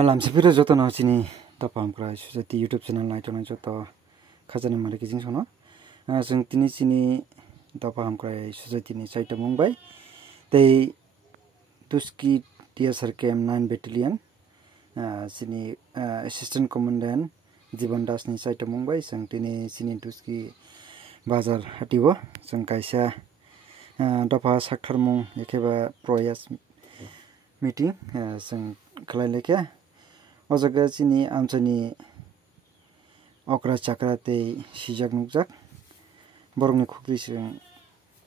lamsipira joto na chini tapam krai society YouTube channel nai tona joto khajani mari kijing sono jeng tini chini tapam krai society ni saita mumbai tei tuski tsr km 9 battalion sini assistant commandant jiban das ni saita mumbai jeng tini sini tuski bazar hatibo jeng kaisa dapha sakthar ekeba proyas meeting jeng khlai lekya o jaga chini amchani okra chakra tei sijak nukjak borokni khukri sing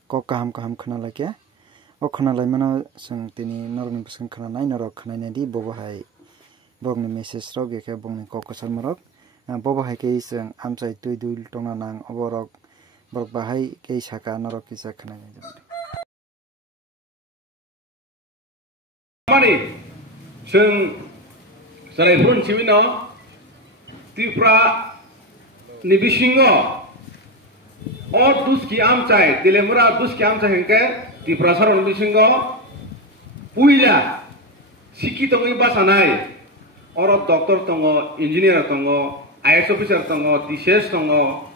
kok kaham khana lekya o khana laimano sing tini norokni bwsang khana nai norok khana di bobo hai borokni message rok ekhe borokni kok kasar marok bobo hai ke sing amchai tui dui tongna nang oborok borok bahai ke saka norok kisa khana mani sing Salaiphun Chibino Tipra Nibisingo O Duski Amchai Dilemura Duski Amchai Henke Tipra Saron Nibisingo Puila Siki Tongi Basanai Oro Doctor Tongo Engineer Tongo IS Officer Tongo TCS Tongo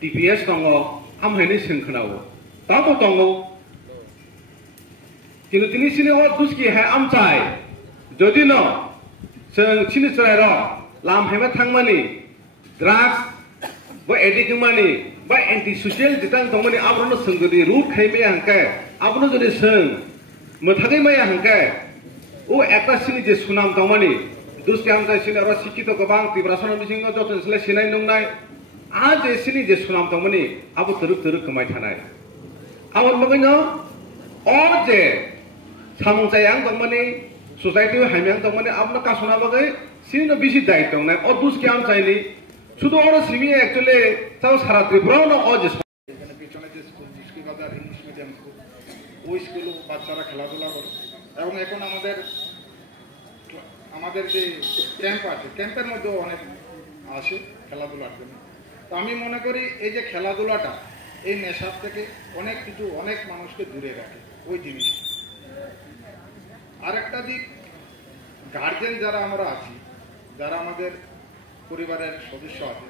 TPS Tongo Amheni Sinkanawo Tamo Tongo Tinutini Sini O Duski Hai Amchai Jodino Seng sini cerero lam hemat thangmani drugs ba addict mani ba anti social ditang tongmani abrono senggodi root khaime hangke abrono jodi seng mothagai maya hangke o ekta sini je sunam tongmani duski amta sini ro sikito gobang tibrasana bisingo joton sele sinai nongnai a je sini je sunam tongmani abu teruk kamai thanai awon bagino o je samungsayang tongmani society haimyang tongmani abna kasona bagai sini bisi dai tongnai o dus kiam chaini শুধু ওরা Simi actually তাও সারা ত্রিপুরাও না ও যে এখানে পিছনে যে school দুষ্কি বাজার English medium school ওই স্কুলে বাচ্চারা খেলাধুলা করে এবং এখন আমাদের যে ক্যাম্প আছে ক্যাম্পের মধ্যেও অনেক আসে খেলাধুলার জন্য তো আমি মনে করি এই যে খেলাধুলাটা এই নেশার থেকে অনেক মানুষকে দূরে রাখে ওই জিনিসটা আরেকটা দিক গার্জেন যারা আমরা আছি যারা আমাদের পরিবারের সদস্য আছে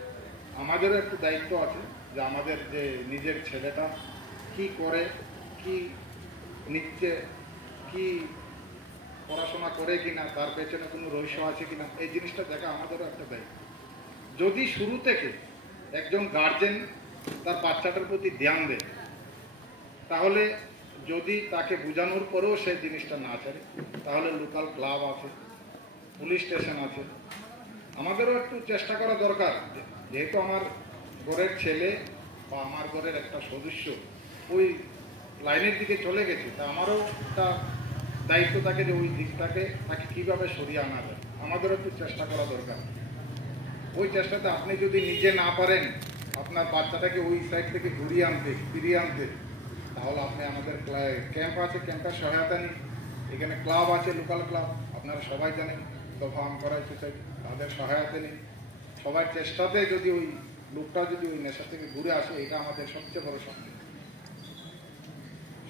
আমাদেরও একটু দায়িত্ব আছে যে আমাদের যে নিজের ছেলেটা কি করে কি নিচ্ছে কি পড়াশোনা করে কিনা তার পেছনে কোনো রহস্য আছে কিনা এই জিনিসটা দেখা আমাদেরও একটা দায়িত্ব যদি শুরু থেকে একজন গার্জেন তার বাচ্চাটার প্রতি ধ্যান দেয় তাহলে যদি তাকে বোঝানোর পরেও সেই জিনিসটা না ছাড়ে তাহলে লোকাল ক্লাব আছে পুলিশ স্টেশন আছে আমাদেরও একটু চেষ্টা করা দরকার যেহেতু আমার ঘরের ছেলে বা আমার ঘরের একটা সদস্য ওই লাইনের দিকে চলে গেছে তা আমারও একটা দায়িত্ব থাকে যে ওই দিকটাকে তাকে কীভাবে সরিয়ে আনা যায় আমাদেরও একটু চেষ্টা করা দরকার ওই চেষ্টাতে আপনি যদি নিজে না পারেন আপনার বাচ্চাটাকে ওই সাইড থেকে ফিরিয়ে আনতে তাহলে আপনি আমাদের ক্যাম্প আছে ক্যাম্পের সহায়তা নিন এখানে ক্লাব আছে লোকাল ক্লাব আপনারা সবাই জানেন দফা আমকরাই সোসাইটি তাদের সহায়তা নিন সবাই চেষ্টাতে যদি ওই লোকটা যদি ওই নেশা থেকে ঘুরে আসে এটা আমাদের সবচেয়ে বড় শক্তি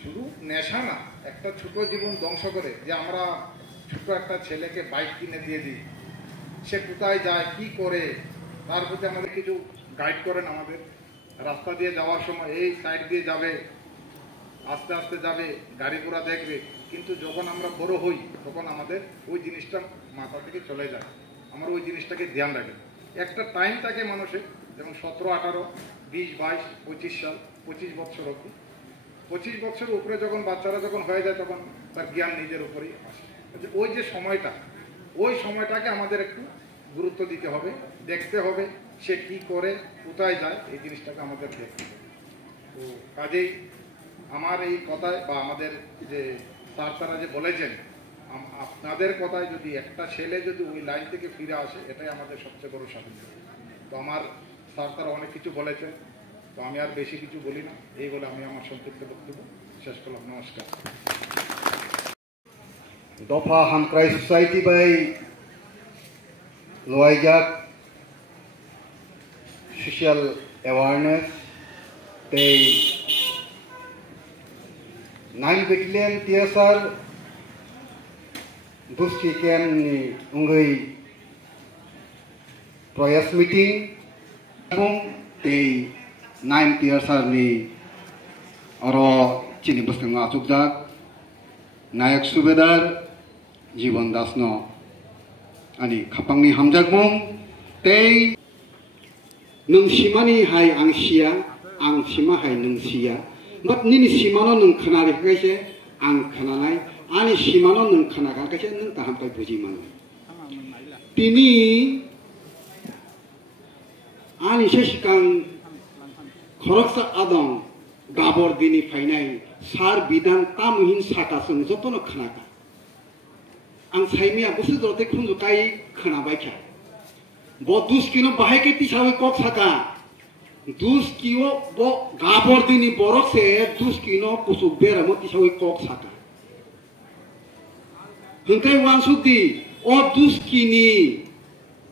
শুধু নেশা না একটা ছোট জীবন ধ্বংস করে যে আমরা ছোট একটা ছেলেকে বাইক কিনে দিয়ে দিই সে কোথায় যায় কি করে তার প্রতি আমাদের কিছু গাইড করেন আমাদের রাস্তা দিয়ে যাওয়ার সময় এই সাইড দিয়ে যাবে আস্তে আস্তে যাবে গাড়ি ঘোড়া দেখবে কিন্তু যখন আমরা বড় হই তখন আমাদের ওই জিনিসটা মাথা থেকে চলে যায় আমরা ওই জিনিসটাকে ধ্যান রাখি একটা টাইম থাকে মানুষের যেমন 17, 18, 20, 22, 25 সাল 25 বছর অবধি 25 বছরের উপরে যখন বাচ্চারা যখন হয়ে যায় তখন তার জ্ঞান নিজের উপরেই আসে ওই যে সময়টা ওই সময়টাকে আমাদের একটু গুরুত্ব দিতে হবে দেখতে হবে সে কি করে কোথায় যায় এই জিনিসটাকে আমাদের দেখতে হবে তো কাজেই আমার এই কথায় বা আমাদের যে স্যার তারা যে বলেছেন আপনাদের কথায় যদি একটা ছেলে যদি ওই লাইন থেকে ফিরে আসে এটাই আমাদের সবচেয়ে বড় স্বাধীনতা তো আমার স্যার তারা অনেক কিছু বলেছেন তো আমি আর বেশি কিছু বলি না এই বলে আমি আমার সংক্ষিপ্ত বক্তব্য শেষ করলাম নমস্কার দফা হামক্রাই সোসাইটি বাই লোয়াইজাক social awareness tei 9 battalion TSR duski kem ni ungai proyas meeting bung tei 9 years ni oro chini bustang achukjak nayak subedar Jiban Dasno ani khapangni hamjakmung tei nung simani hai ang sia ang sima hai nung sia mat nini simano nung khanari kaise ang khananai ani simano nung khanaka kaise nung taham pai buji man tini ani sheshikang khoroksa adong gabor dini phainai sar bidang tamuhin sata sung jotono khanaka ang saimia busudrote khunjukai khanabaikha bo duskino bahai tisawe kok saka duskio bo gabor dini borok se duskino kusuk bera mo tisawe kok saka hengkai wansudi o duskini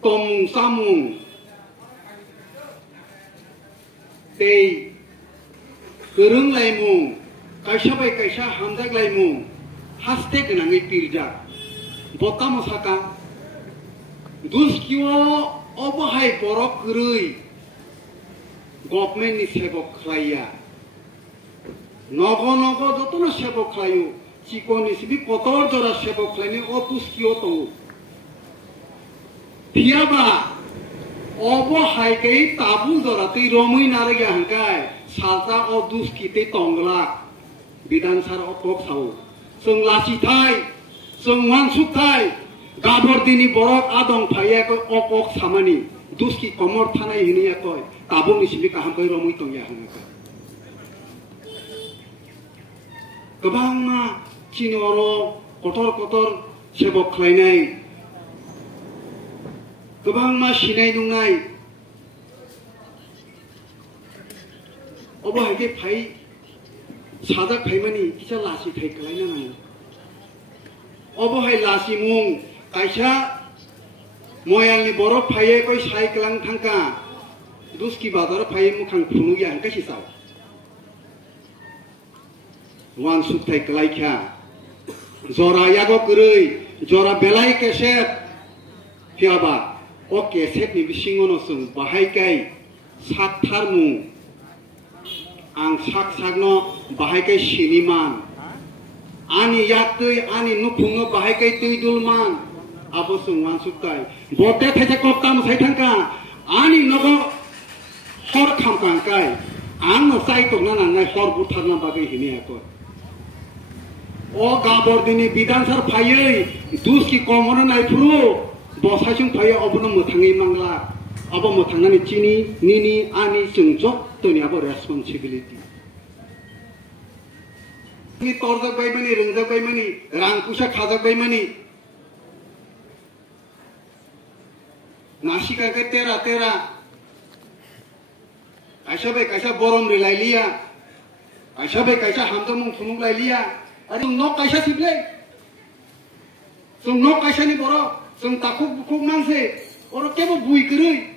tom samung tei kereng laimung kaisa bai kaisa hamjak laimung haste genangai pirja botamo saka duskio obahai borok gerui government ni sebok khlaiya nogo nogo jotono sebok khlayu chikoni sibi kotor jora sebok khlaini o duskio to thiaba obahai kei tabu jora tei romui naragya hangkai salta o duski tei tongla bidan sar o kok sau sung lasi thai sung mansuk thai gabor dini borok adong phaiya ko okok samani duski komor thanai hiniya koy tabung ni sibi kaham koi romui tongya hangka kebang ma chini oro kotor kotor sebok khlainai kebang ma sinai nungnai obo haike phai sajak phaimani kisa lasi thai kalaina nang obo hai lasi mung kaisa moyalni borok phaiye koi sai kalang thangka duski bazar phaiye mukhang phunu ya hangka sisau wan suk thai kalaikha jora yago kurui jora belai keset fiaba o keset ni bisingono sung bahai kai sat tharmu ang sak sakno bahai kai siniman ani yaktui ani nukhungno bahai kai tuidulman abo sungwan suktai bote these koptam saithangka ani nogo hor khamkang kai ang no sai tokna nangai hor butharna bagai hini ako o gabor dini bidansar phaiye duski komona nai phuru bosasung phaiye obono muthangi mangla abo muthangani chini nini ani sungchok toni abo responsibility ni torjak bai mani rengjak bai mani rang pusa khajak bai mani nasika ke tera kaisa bai kaisa borom rilai liya kaisa bai kaisa hamdamung thunung lai liya ari nok kaisa sible sung nok kaisa ni borok sung takuk bukuk mangse oro kebo bui kerui